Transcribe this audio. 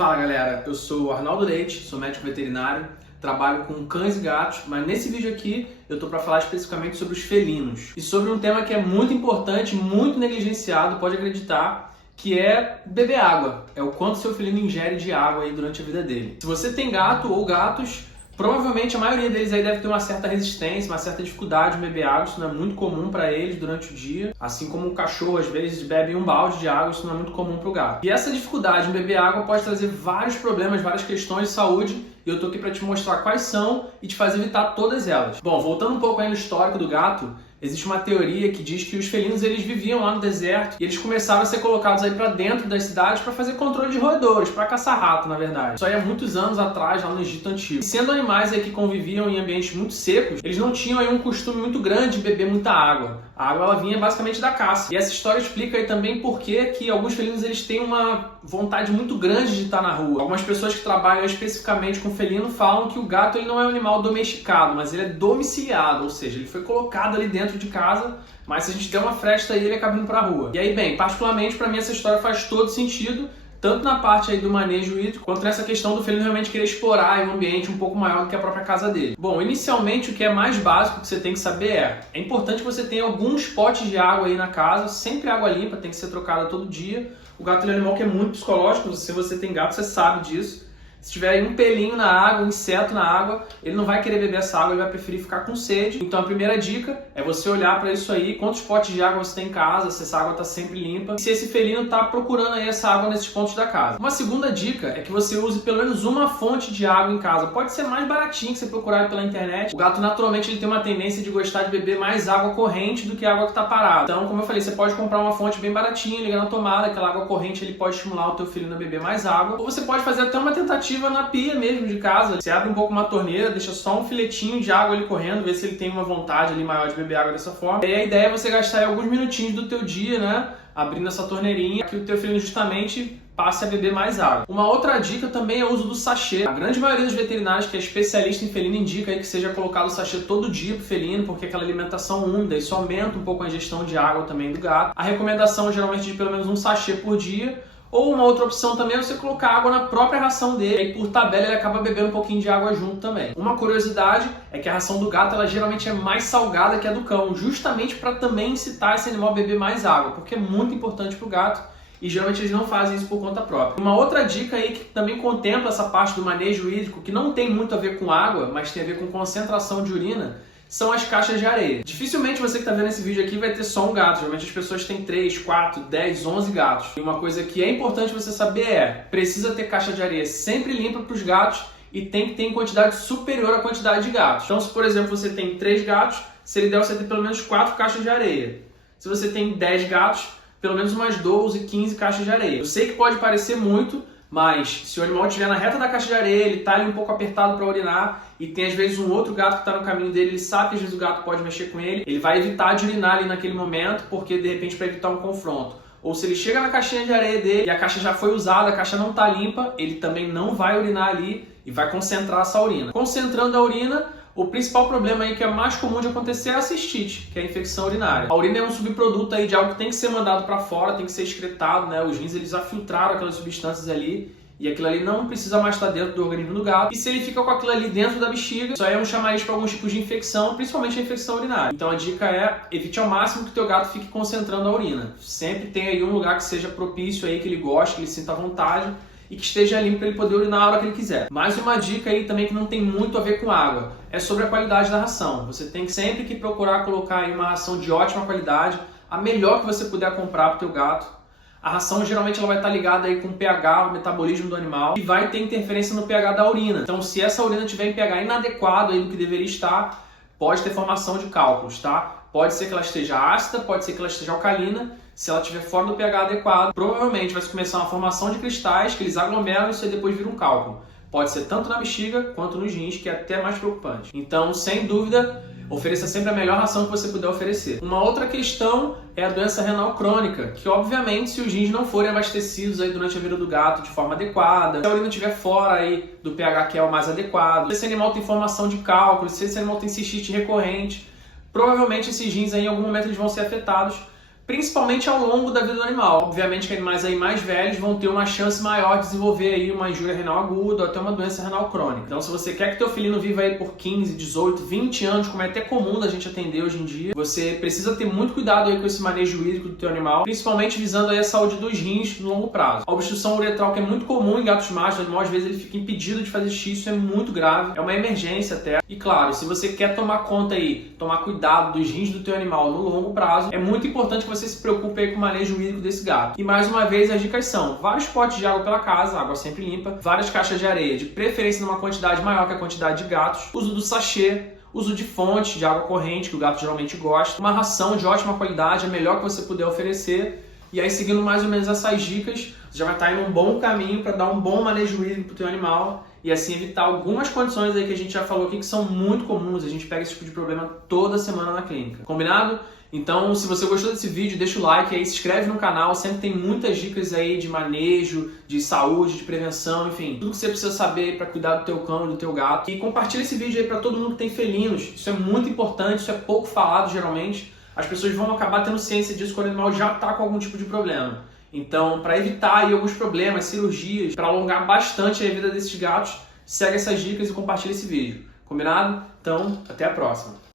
Fala galera, eu sou o Arnaldo Leite, sou médico veterinário, trabalho com cães e gatos, mas nesse vídeo aqui eu tô para falar especificamente sobre os felinos e sobre um tema que é muito importante, muito negligenciado, pode acreditar, que é beber água. É o quanto seu felino ingere de água aí durante a vida dele. Se você tem gato ou gatos, provavelmente a maioria deles aí deve ter uma certa resistência, uma certa dificuldade em beber água, isso não é muito comum para eles durante o dia. Assim como o cachorro às vezes bebe um balde de água, isso não é muito comum para o gato. E essa dificuldade em beber água pode trazer vários problemas, várias questões de saúde, e eu tô aqui para te mostrar quais são e te fazer evitar todas elas. Bom, voltando um pouco aí no histórico do gato, existe uma teoria que diz que os felinos eles viviam lá no deserto e eles começaram a ser colocados aí para dentro das cidades para fazer controle de roedores, para caçar rato, na verdade. Isso aí há muitos anos atrás, lá no Egito Antigo. E sendo animais aí que conviviam em ambientes muito secos, eles não tinham aí um costume muito grande de beber muita água. A água ela vinha basicamente da caça. E essa história explica aí também por que alguns felinos eles têm uma vontade muito grande de estar na rua. Algumas pessoas que trabalham especificamente com felino falam que o gato ele não é um animal domesticado, mas ele é domiciliado, ou seja, ele foi colocado ali dentro de casa, mas se a gente der uma fresta aí, ele acaba indo pra rua. E aí, bem, particularmente pra mim essa história faz todo sentido, tanto na parte aí do manejo hídrico, quanto nessa questão do felino realmente querer explorar um ambiente um pouco maior do que a própria casa dele. Bom, inicialmente o que é mais básico que você tem que saber é importante que você tenha alguns potes de água aí na casa, sempre água limpa, tem que ser trocada todo dia. O gato é um animal que é muito psicológico, se você tem gato você sabe disso. Se tiver aí um pelinho na água, um inseto na água, ele não vai querer beber essa água, ele vai preferir ficar com sede. Então a primeira dica é você olhar para isso aí, quantos potes de água você tem em casa, se essa água está sempre limpa, e se esse felino está procurando aí essa água nesses pontos da casa. Uma segunda dica é que você use pelo menos uma fonte de água em casa. Pode ser mais baratinho que você procurar pela internet. O gato naturalmente ele tem uma tendência de gostar de beber mais água corrente do que água que está parada. Então, como eu falei, você pode comprar uma fonte bem baratinha, ligar na tomada, aquela água corrente ele pode estimular o teu felino a beber mais água. Ou você pode fazer até uma tentativa na pia mesmo de casa. Você abre um pouco uma torneira, deixa só um filetinho de água ali correndo, vê se ele tem uma vontade ali maior de beber água dessa forma. E a ideia é você gastar aí alguns minutinhos do teu dia, né, abrindo essa torneirinha, que o teu felino justamente passe a beber mais água. Uma outra dica também é o uso do sachê. A grande maioria dos veterinários que é especialista em felino indica aí que seja colocado o sachê todo dia pro felino, porque aquela alimentação úmida, isso aumenta um pouco a ingestão de água também do gato. A recomendação é geralmente de pelo menos um sachê por dia. Ou uma outra opção também é você colocar água na própria ração dele, e por tabela ele acaba bebendo um pouquinho de água junto também. Uma curiosidade é que a ração do gato ela geralmente é mais salgada que a do cão, justamente para também incitar esse animal a beber mais água, porque é muito importante para o gato e geralmente eles não fazem isso por conta própria. Uma outra dica aí que também contempla essa parte do manejo hídrico, que não tem muito a ver com água, mas tem a ver com concentração de urina, são as caixas de areia. Dificilmente você que está vendo esse vídeo aqui vai ter só um gato. Geralmente as pessoas têm 3, 4, 10, 11 gatos. E uma coisa que é importante você saber é, precisa ter caixa de areia sempre limpa para os gatos e tem que ter em quantidade superior à quantidade de gatos. Então se por exemplo você tem 3 gatos, seria ideal você ter pelo menos 4 caixas de areia. Se você tem 10 gatos, pelo menos umas 12, 15 caixas de areia. Eu sei que pode parecer muito, mas se o animal estiver na reta da caixa de areia, ele está ali um pouco apertado para urinar e tem às vezes um outro gato que está no caminho dele, ele sabe que às vezes o gato pode mexer com ele, ele vai evitar de urinar ali naquele momento, porque de repente para evitar um confronto. Ou se ele chega na caixinha de areia dele e a caixa já foi usada, a caixa não está limpa, ele também não vai urinar ali e vai concentrar essa urina. Concentrando a urina, o principal problema aí que é mais comum de acontecer é a cistite, que é a infecção urinária. A urina é um subproduto aí de algo que tem que ser mandado para fora, tem que ser excretado, né? Os rins eles já filtraram aquelas substâncias ali e aquilo ali não precisa mais estar dentro do organismo do gato. E se ele fica com aquilo ali dentro da bexiga, isso aí é um chamariz para alguns tipos de infecção, principalmente a infecção urinária. Então a dica é evite ao máximo que o teu gato fique concentrando a urina. Sempre tem aí um lugar que seja propício aí, que ele goste, que ele sinta vontade e que esteja limpo para ele poder urinar a hora que ele quiser. Mais uma dica aí também que não tem muito a ver com água, é sobre a qualidade da ração. Você tem sempre que procurar colocar aí uma ração de ótima qualidade, a melhor que você puder comprar para o teu gato. A ração geralmente ela vai estar ligada aí com o pH, o metabolismo do animal, e vai ter interferência no pH da urina. Então se essa urina tiver em pH inadequado aí do que deveria estar, pode ter formação de cálculos, tá? Pode ser que ela esteja ácida, pode ser que ela esteja alcalina. Se ela estiver fora do pH adequado, provavelmente vai começar uma formação de cristais que eles aglomeram e isso aí depois vira um cálculo. Pode ser tanto na bexiga quanto nos rins, que é até mais preocupante. Então, sem dúvida, ofereça sempre a melhor ração que você puder oferecer. Uma outra questão é a doença renal crônica, que obviamente se os rins não forem abastecidos aí durante a vida do gato de forma adequada, se a urina estiver fora aí do pH que é o mais adequado, se esse animal tem formação de cálculo, se esse animal tem cistite recorrente, provavelmente esses rins aí em algum momento eles vão ser afetados principalmente ao longo da vida do animal. Obviamente que animais aí mais velhos vão ter uma chance maior de desenvolver aí uma injúria renal aguda ou até uma doença renal crônica. Então, se você quer que teu felino viva aí por 15, 18, 20 anos, como é até comum da gente atender hoje em dia, você precisa ter muito cuidado aí com esse manejo hídrico do teu animal, principalmente visando aí a saúde dos rins no longo prazo. A obstrução uretral, que é muito comum em gatos machos, o animal às vezes ele fica impedido de fazer xixi, isso é muito grave, é uma emergência até. E claro, se você quer tomar conta aí, tomar cuidado dos rins do teu animal no longo prazo, é muito importante que você se preocupe aí com o manejo hídrico desse gato. E mais uma vez, as dicas são: vários potes de água pela casa, água sempre limpa, várias caixas de areia, de preferência numa quantidade maior que a quantidade de gatos, uso do sachê, uso de fonte de água corrente, que o gato geralmente gosta, uma ração de ótima qualidade, a melhor que você puder oferecer. E aí, seguindo mais ou menos essas dicas, você já vai estar em um bom caminho para dar um bom manejo hídrico para o teu animal e assim evitar algumas condições aí que a gente já falou aqui que são muito comuns. A gente pega esse tipo de problema toda semana na clínica. Combinado? Então, se você gostou desse vídeo, deixa o like aí, se inscreve no canal, sempre tem muitas dicas aí de manejo, de saúde, de prevenção, enfim, tudo que você precisa saber para cuidar do teu cão e do teu gato. E compartilha esse vídeo aí para todo mundo que tem felinos. Isso é muito importante, isso é pouco falado geralmente. As pessoas vão acabar tendo ciência disso quando o animal já está com algum tipo de problema. Então, para evitar aí alguns problemas, cirurgias, para alongar bastante a vida desses gatos, segue essas dicas e compartilha esse vídeo. Combinado? Então, até a próxima.